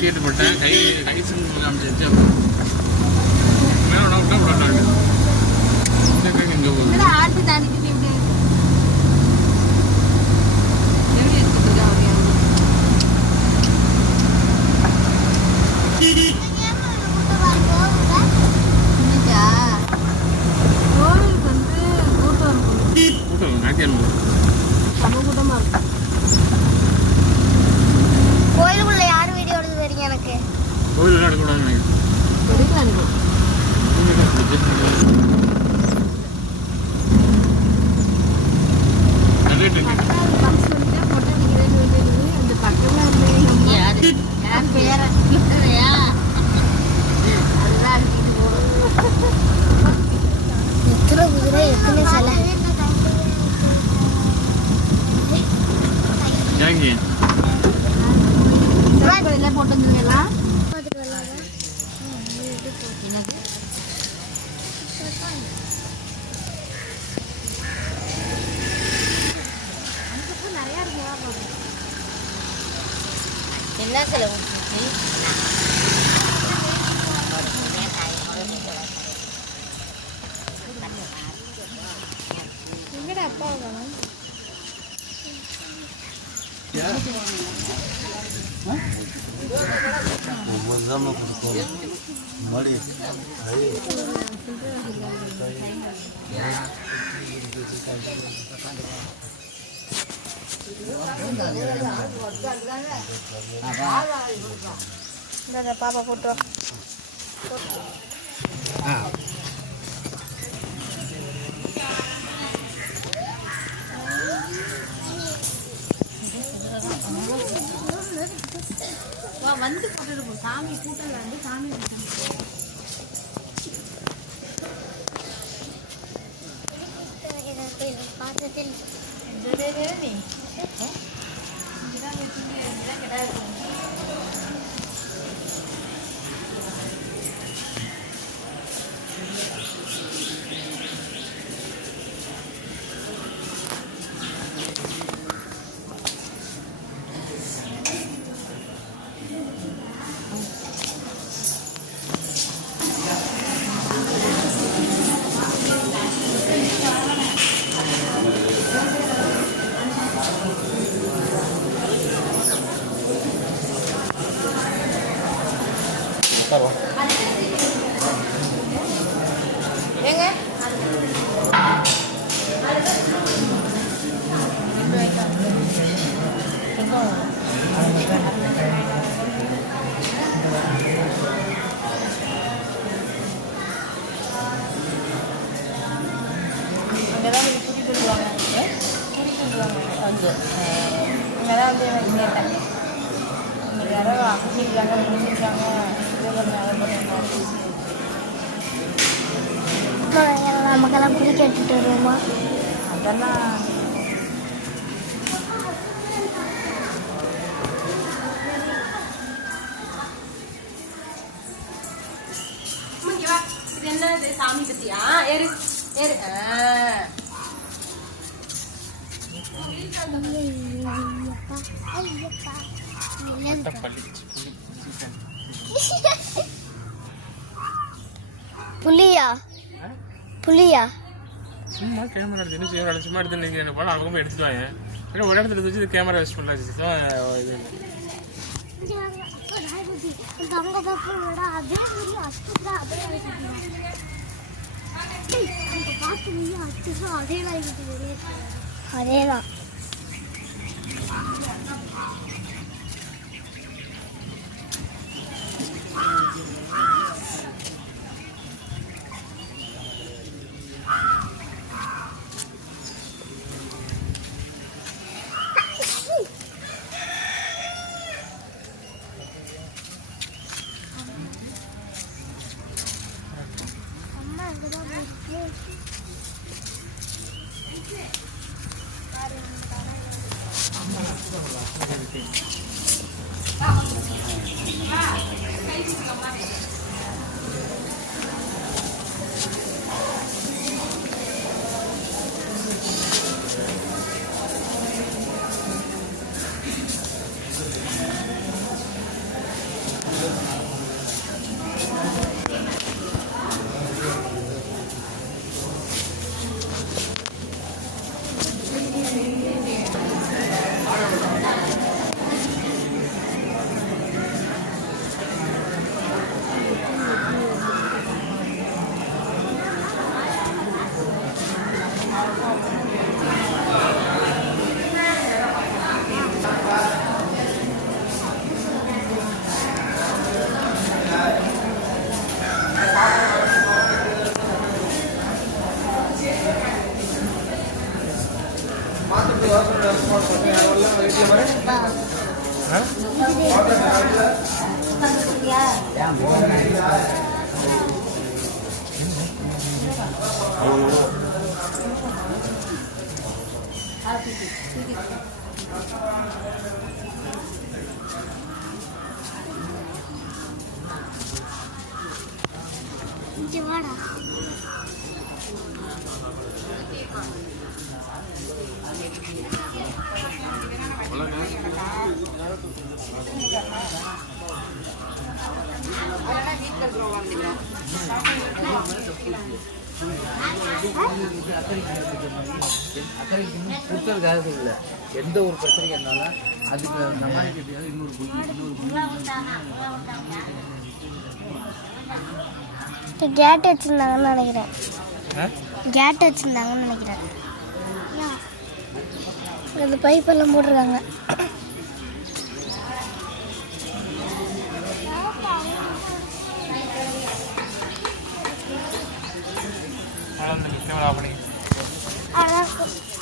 கேட்டு போட்டேன் கை காமிச்சு ஆட்டு தாண்டிட்டு கோயிலுக்குள்ள யாரும் வீடியோ எடுத்து வரீங்க? எனக்கு கோயிலுக்கு எடுக்கக்கூடாது. என்ன செலவு எங்கடா அப்பா வேணும் பாப்பா போட்டு வந்து போட்டுட்டு போ. சாமி கூட்டல வந்து சாமி பாத்திரத்தில் நீ ஏங்க அங்கதான் கூட்டிட்டு வருவாங்க வந்து அங்கதான் வந்து எனக்கு கேட்டேன் யாரோ அப்படிங்கிறாங்க முடிஞ்சிருக்காங்க நமக்கெல்லாம் குளிக்க எடுத்துட்டு வருவோமா? அதெல்லாம் இது என்ன சாமி பத்தியா? ஏறு ஏறு. புலியா புலியா சும்மா கேமரா எடுத்து சும்மா எடுத்து போல அவங்க போய் எடுத்துட்டு வாங்க. ஒரு இடத்துல வச்சு கேமரா யூஸ் பண்ணலாம். அதேதான் இங்க வாடா. அக்கறைக்கு இன்னும் கொடுத்ததுக்காக இல்லை, எந்த ஒரு பிரச்சனையாக இருந்தாலும் அதுக்கு நம்ம கேட் வச்சிருந்தாங்கன்னு நினைக்கிறேன். கேட் வச்சிருந்தாங்கன்னு நினைக்கிறேன். அந்த பைப்பெல்லாம் போட்டிருக்காங்க. கேமரா பண்ணி அழகா இருக்கும்.